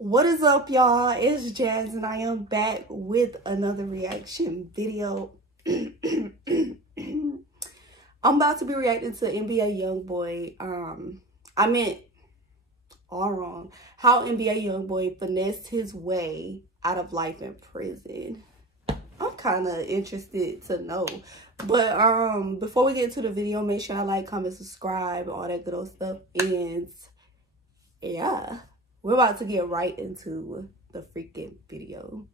What is up, y'all? It's Jazz and I am back with another reaction video. I'm about to be reacting to NBA Youngboy. I meant all wrong. How NBA Youngboy finessed his way out of life in prison. I'm kind of interested to know. But before we get to the video, make sure I like, comment, subscribe, all that good old stuff. And yeah, we're about to get right into the freaking video.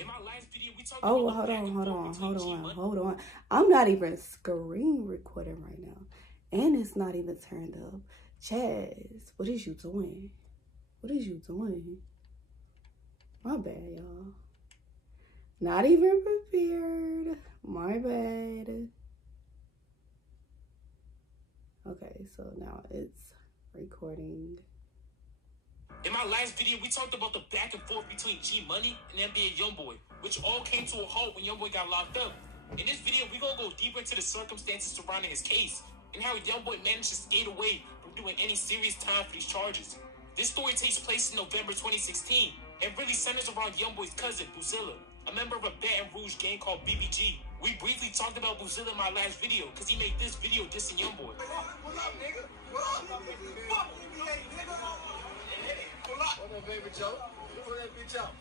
In my last video, we talked Oh, about hold on. I'm not even screen recording right now. And it's not even turned up. Chaz, what is you doing? What is you doing? My bad, y'all. Not even prepared. My bad. Okay, so now it's recording. In my last video, we talked about the back and forth between G Money and NBA Youngboy, which all came to a halt when Youngboy got locked up. In this video, we're gonna go deeper into the circumstances surrounding his case and how Youngboy managed to skate away from doing any serious time for these charges. This story takes place in November 2016 and really centers around Youngboy's cousin, Buzilla, a member of a Baton Rouge gang called BBG. We briefly talked about Buzilla in my last video because he made this video dissing Youngboy. What up, nigga? What up, nigga? Fuck you, nigga. What up, baby Joe? Pull that bitch out.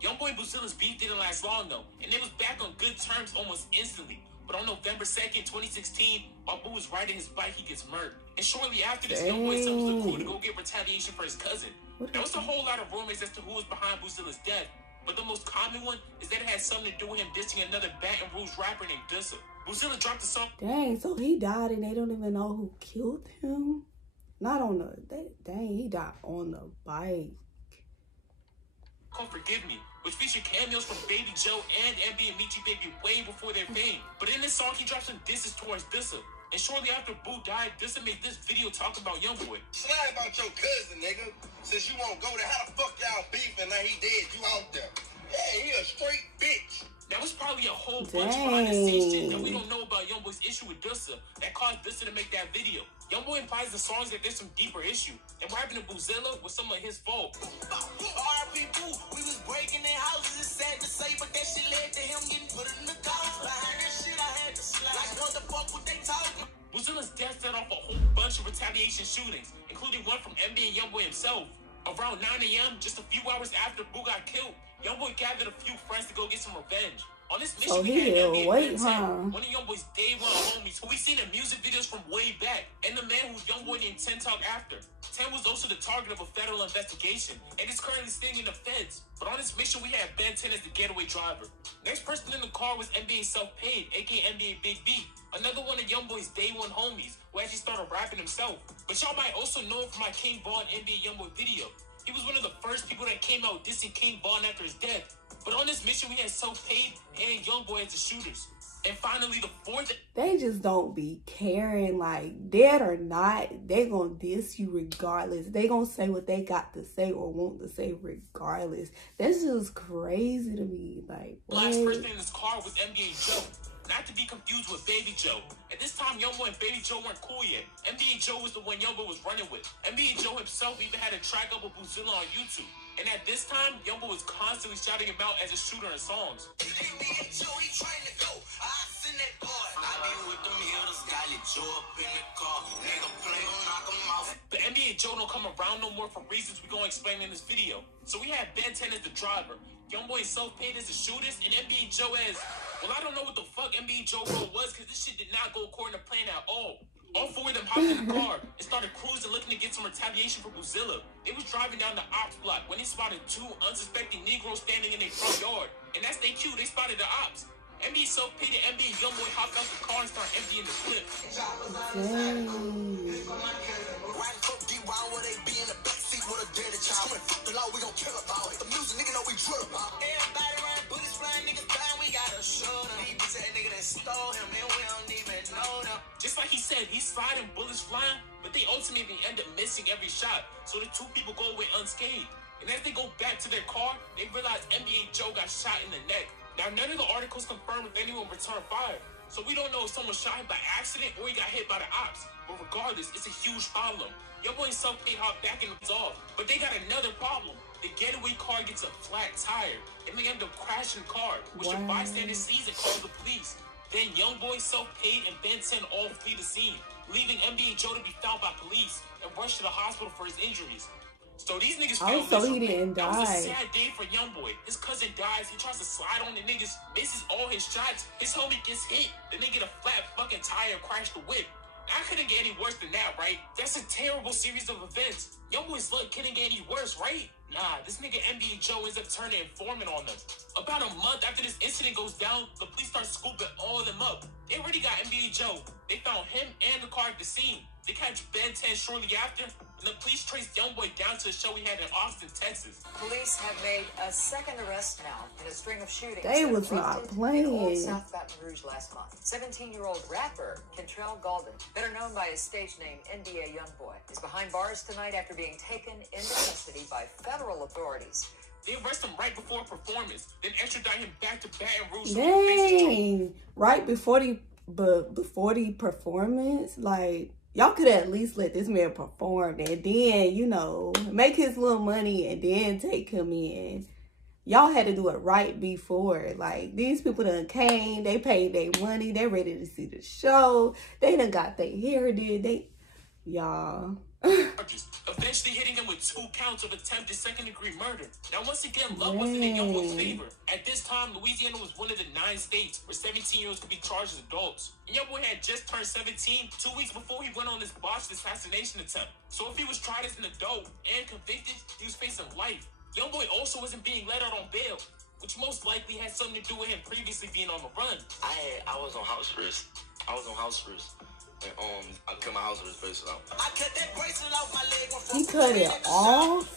Youngboy and Buzilla's beef didn't last long though, and they was back on good terms almost instantly. But on November 2nd, 2016, while Boo was riding his bike, he gets murdered. And shortly after this, Youngboy assembles a crew to go get retaliation for his cousin. There was a whole lot of rumors as to who was behind Buzilla's death, but the most common one is that it had something to do with him dissing another Baton Rouge rapper named Dissa. Buzilla dropped a song. Dang, so he died and they don't even know who killed him? Not on the, dang, he died on the bike. Called Forgive Me, which featured cameos from Baby Joe and NBA and Michi Baby way before their fame. But in this song, he dropped some disses towards Dissa. And shortly after Boo died, Dissa made this video talking about Youngboy. Slide about your cousin, nigga. Since you won't go there, how the fuck y'all beefing? Now he dead, you out there. Yeah, he a straight bitch. Now, it's probably a whole bunch of behind-the-scenes shit that we don't know about Youngboy's issue with Dissa that caused Dissa to make that video. Youngboy implies the songs that there's some deeper issue, and what happened to Buzilla was some of his fault. R.I.P. Boo, we was breaking their houses, it's sad to say, but that shit led to him getting put in the car. Behind that shit, I had to slide. Like, what the fuck would they talking? Buzilla's death set off a whole bunch of retaliation shootings, including one from NBA and Youngboy himself. Around 9 a.m., just a few hours after Boo got killed, Youngboy gathered a few friends to go get some revenge. On this mission, we had NBA one of Youngboy's day one homies who we seen in music videos from way back, and the man who Youngboy named 10 talk after. 10 was also the target of a federal investigation, and is currently staying in the feds. But on this mission, we had Ben 10 as the getaway driver. Next person in the car was NBA Self-Paid, aka NBA Big B, another one of Youngboy's day one homies, who actually started rapping himself. But y'all might also know him from my King Von NBA Youngboy video. He was one of the first people that came out dissing King Von after his death. But on this mission, we had Self-Paid and Youngboy as the shooters. And finally, the fourth... They just don't be caring, like, dead or not, they gonna diss you regardless. They gonna say what they got to say or want to say regardless. That's just crazy to me, like, what? Last person in this car was NBA Joe. Not to be confused with Baby Joe. At this time, Youngboy and Baby Joe weren't cool yet. NBA Joe was the one Youngboy was running with. NBA Joe himself even had a track up with Buzilla on YouTube. And at this time, Youngboy was constantly shouting him out as a shooter in songs. NBA Joe, he trying to go. I seen that boy. I be with them hitters, got lit Joe up in the car. Nigga play, knock him out. But NBA Joe don't come around no more for reasons we gonna explain in this video. So we had Ben 10 as the driver, Youngboy Self-Paid as the shooters, and NBA Joe as... Well, I don't know what the fuck NBA Joe role was because this shit did not go according to plan at all. All four of them hopped in the car and started cruising looking to get some retaliation for Buzilla. They was driving down the ops block when they spotted two unsuspecting Negroes standing in their front yard. And that's their cue, they spotted the ops. NBA Self-Paid and NBA Youngboy hopped out the car and started emptying the clip. Everybody around bullets flying, niggas dying, we gotta show them. He said that nigga that stole him, and we don't even know them. Just like he said, he's sliding, bullets flying, but they ultimately end up missing every shot, so the two people go away unscathed. And as they go back to their car, they realize NBA Joe got shot in the neck. Now, none of the articles confirm if anyone returned fire, So we don't know if someone shot him by accident or he got hit by the ops. But regardless, it's a huge problem. Youngboy and self-paid hop back in the off, but they got another problem. The getaway car gets a flat tire, and they end up crashing the car, which the bystanders sees and calls the police. Then Youngboy, self-paid, and Ben 10 all flee the scene, leaving NBA Joe to be found by police and rushed to the hospital for his injuries. So these niggas feel so he didn't die. That was a sad day for Youngboy. His cousin dies. He tries to slide on the niggas, misses all his shots. His homie gets hit. Then they get a flat fucking tire and crash the whip. I couldn't get any worse than that, right? That's a terrible series of events. Youngboy's luck couldn't get any worse, right? Nah, this nigga NBA Joe ends up turning informant on them. About a month after this incident goes down, the police start scooping all of them up. They already got NBA Joe. They found him and the car at the scene. They catch Ben 10 shortly after, and the police traced Youngboy down to a show he had in Austin, Texas. Police have made a second arrest now in a string of shootings. They was not playing. In Old South Baton Rouge last month. 17-year-old rapper Kentrell Golden, better known by his stage name NBA Youngboy, is behind bars tonight after being taken into custody by federal authorities. They arrest him right before a performance, then extradite him back to Baton Rouge. Dang, right before the performance, like, y'all could at least let this man perform and then, you know, make his little money and then take him in. Y'all had to do it right before. Like, these people done came, they paid their money, they ready to see the show, they done got their hair did, y'all. Eventually hitting him with 2 counts of attempted second-degree murder. Now, once again, luck wasn't in Youngboy's favor. At this time, Louisiana was one of the 9 states where 17-year-olds could be charged as adults. And Youngboy had just turned 17 2 weeks before he went on this botched assassination attempt. So if he was tried as an adult and convicted, he was facing life. Youngboy also wasn't being let out on bail, which most likely had something to do with him previously being on the run. I was on house arrest. And I cut my house arrest bracelet out. I cut that bracelet off my leg. He cut it off?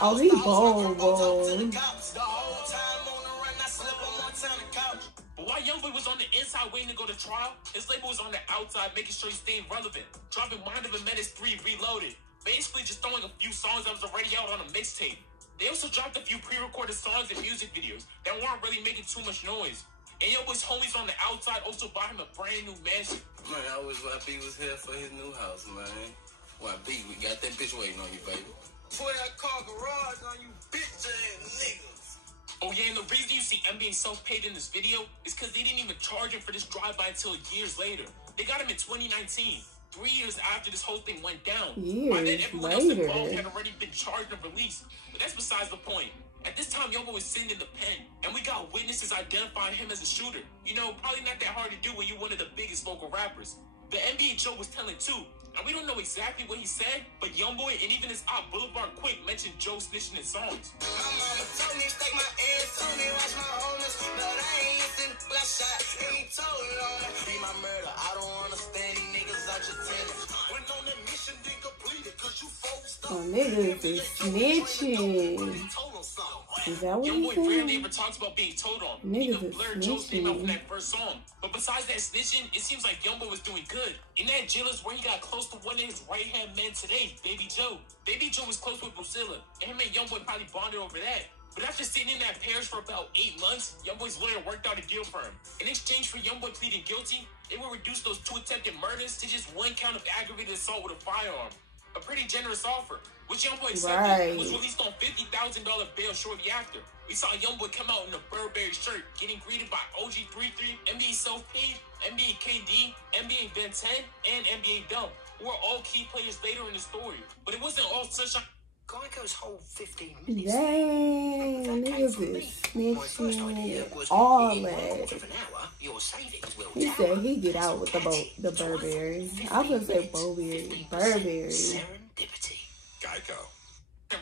Oh, he bold. The whole time on the run, I slept on one time the couch. But while Youngboy was on the inside waiting to go to trial, his label was on the outside making sure he stayed relevant, dropping Mind of a Menace 3 Reloaded, basically just throwing a few songs that was already out on a mixtape. They also dropped a few pre-recorded songs and music videos that weren't really making too much noise. And Youngboy's homies on the outside also bought him a brand new mansion. Man, I wish YB was here for his new house, man. YB, we got that bitch waiting on you, baby. 12-car garage on you bitch ass niggas. Oh yeah, and the reason you see NBA self-paid in this video is because they didn't even charge him for this drive-by until years later. They got him in 2019, 3 years after this whole thing went down. By then, everyone else involved had already been charged and released. But that's besides the point. At this time, Youngboy was sitting in the pen, and we got witnesses identifying him as a shooter. You know, probably not that hard to do when you're one of the biggest local rappers. The NBA Joe was telling too, and we don't know exactly what he said, but Youngboy and even his op Boulevard Quick mentioned Joe snitching in songs. My mama told me, take my ass, told me watch my homies, but I ain't listen, I shot, and he told me on me, be my murder, I don't understand these niggas out your tennis. Went on that mission, then completed, cause you folks Oh, niggas is snitching. Is that what Youngboy he's saying? rarely ever talks about being told on. Niggas He could is blur Joe's name out snitching. from that first song. But besides that snitching, it seems like Youngboy was doing good. In that jail is where he got close to one of his right-hand men today, Baby Joe. Baby Joe was close with Lucilla, and him and Youngboy probably bonded over that. But after sitting in that parish for about 8 months, Youngboy's lawyer worked out a deal for him. In exchange for Youngboy pleading guilty, they will reduce those 2 attempted murders to just 1 count of aggravated assault with a firearm. A pretty generous offer, which Youngboy accepted, was released on $50,000 bail shortly after. We saw Youngboy come out in a Burberry shirt, getting greeted by OG33, NBA Self-Paid, NBA KD, NBA Ben 10, and NBA Dumb, who are all key players later in the story. But it wasn't all sunshine. Geico's whole 15 minutes. Dang, niggas is snitching, all that. He said he get out with the Burberry. I was gonna say Burberry. Geico.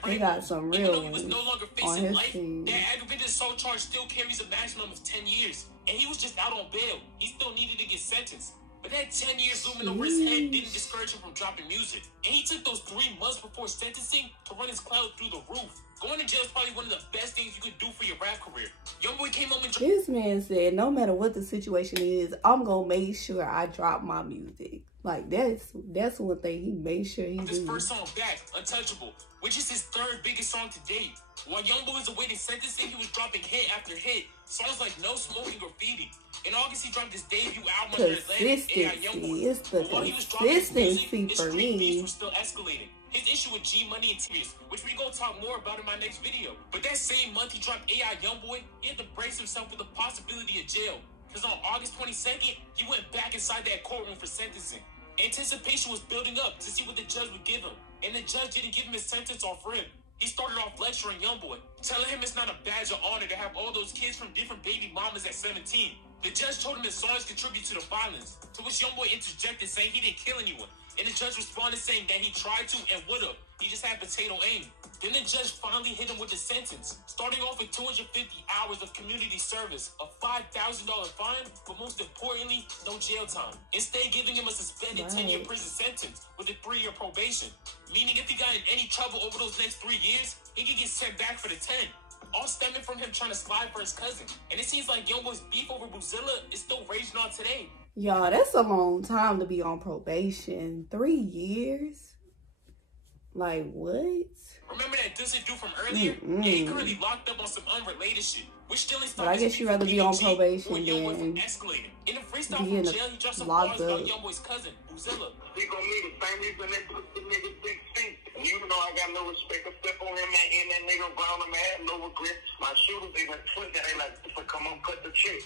He got some real ones no longer on facing his life, team. that aggravated assault charge still carries a maximum of 10 years. And he was just out on bail. He still needed to get sentenced. But that 10 years looming over his head didn't discourage him from dropping music. And he took those 3 months before sentencing to run his clout through the roof. Going to jail is probably one of the best things you could do for your rap career. Youngboy came home and This man said, no matter what the situation is, I'm gonna make sure I drop my music. Like, that's one thing he made sure he his did. first song back, Untouchable, which is his 3rd biggest song to date. While Youngboy was awaiting sentencing, he was dropping hit after hit. Songs like No Smoking Graffiti. In August, he dropped his debut album in Atlanta, AI Youngboy. It's the consistency for me. Were still escalating. His issue with G Money and Tears, which we gonna talk more about in my next video. But that same month he dropped AI Youngboy, he had to brace himself with the possibility of jail. Because on August 22nd, he went back inside that courtroom for sentencing. Anticipation was building up to see what the judge would give him. And the judge didn't give him his sentence off rip. He started off lecturing Youngboy, telling him it's not a badge of honor to have all those kids from different baby mamas at 17. The judge told him his songs contribute to the violence, to which Youngboy interjected saying he didn't kill anyone. And the judge responded saying that he tried to and would've. He just had potato aim. Then the judge finally hit him with the sentence, starting off with 250 hours of community service, a $5,000 fine, but most importantly, no jail time. Instead, giving him a suspended 10-year prison sentence with a 3-year probation. Meaning if he got in any trouble over those next 3 years, he could get sent back for the 10. All stemming from him trying to slide for his cousin. And it seems like Youngboy's beef over Boozilla is still raging on today. Y'all, that's a long time to be on probation. 3 years? Like, what? Remember that dude from earlier? Yeah, he currently locked up on some unrelated shit. Which still ain't But I guess you'd rather be on probation than escalating. In a freestyle from jail, he dropped some bars about Youngboy's cousin, Boozilla. He gonna need the same reason they put the nigga 16. Even though I got no respect or step on him and that nigga around him, I have no regret. My shooters even twin that they like, come on, cut the check.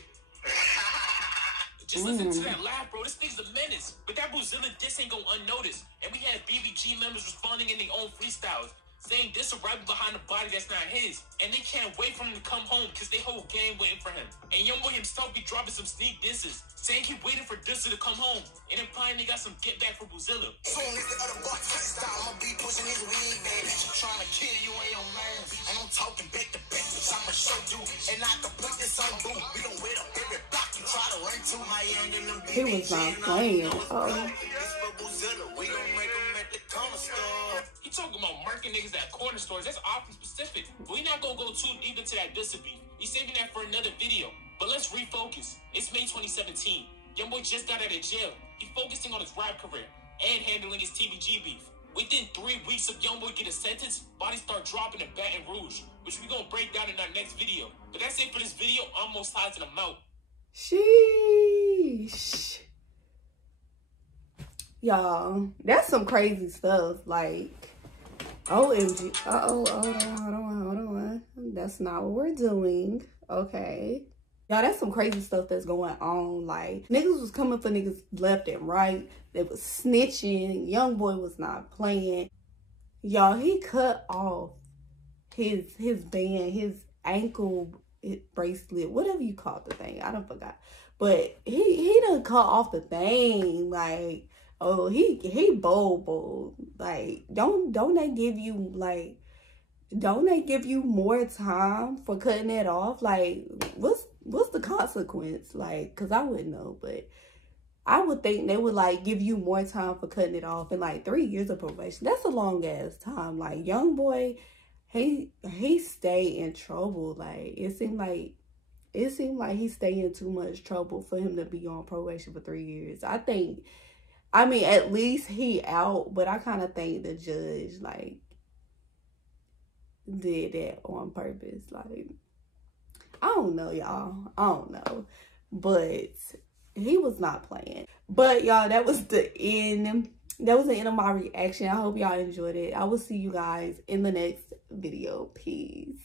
Just listen to that laugh, bro. This thing's a menace. But that Boozilla diss ain't go unnoticed. And we had BBG members responding in their own freestyles, saying this a rapper behind a body that's not his. And they can't wait for him to come home because they whole game waiting for him. And Youngboy himself be dropping some sneak disses, saying he waiting for Dissa to come home. And implying they got some get back for Boozilla. Soon as the other boy touchdown, I'ma be pushing his weed, baby. Trying to kill you in your man. And I'm talking back to back, bitch. I'ma show you. And I can put this on boom. We gon' wait up every block you try to run to. My young and them he was not playing. This for Boozilla. We gon' make them at the corner store. He talking about murking niggas at corner stores. That's often specific. But we not gonna go too deep into that Dissa beef. He's saving that for another video. But let's refocus. It's May 2017. Youngboy just got out of jail. He's focusing on his rap career and handling his TBG beef. Within 3 weeks of Youngboy getting sentenced, bodies start dropping in Baton Rouge, which we gonna break down in our next video. But that's it for this video. Almost ties in the mouth. Sheesh. Y'all, that's some crazy stuff. Like, OMG. Hold on. That's not what we're doing. Okay. Y'all, that's some crazy stuff that's going on. Like, niggas was coming for niggas left and right. They was snitching. Youngboy was not playing. Y'all, he cut off his band, his ankle bracelet, whatever you call the thing. I done forgot. But he done cut off the thing. Like, oh, he bold. Like, don't they give you, like, don't they give you more time for cutting it off? Like, what's the consequence? Like, because I wouldn't know, but I would think they would, like, give you more time for cutting it off. And, like, 3 years of probation, that's a long-ass time. Like, Youngboy, he stayed in trouble. Like, it seemed like he stayed in too much trouble for him to be on probation for 3 years. I mean, at least he out, but I kind of think the judge, like, did that on purpose. Like, I don't know, y'all. I don't know. But he was not playing. But, y'all, that was the end. That was the end of my reaction. I hope y'all enjoyed it. I will see you guys in the next video. Peace.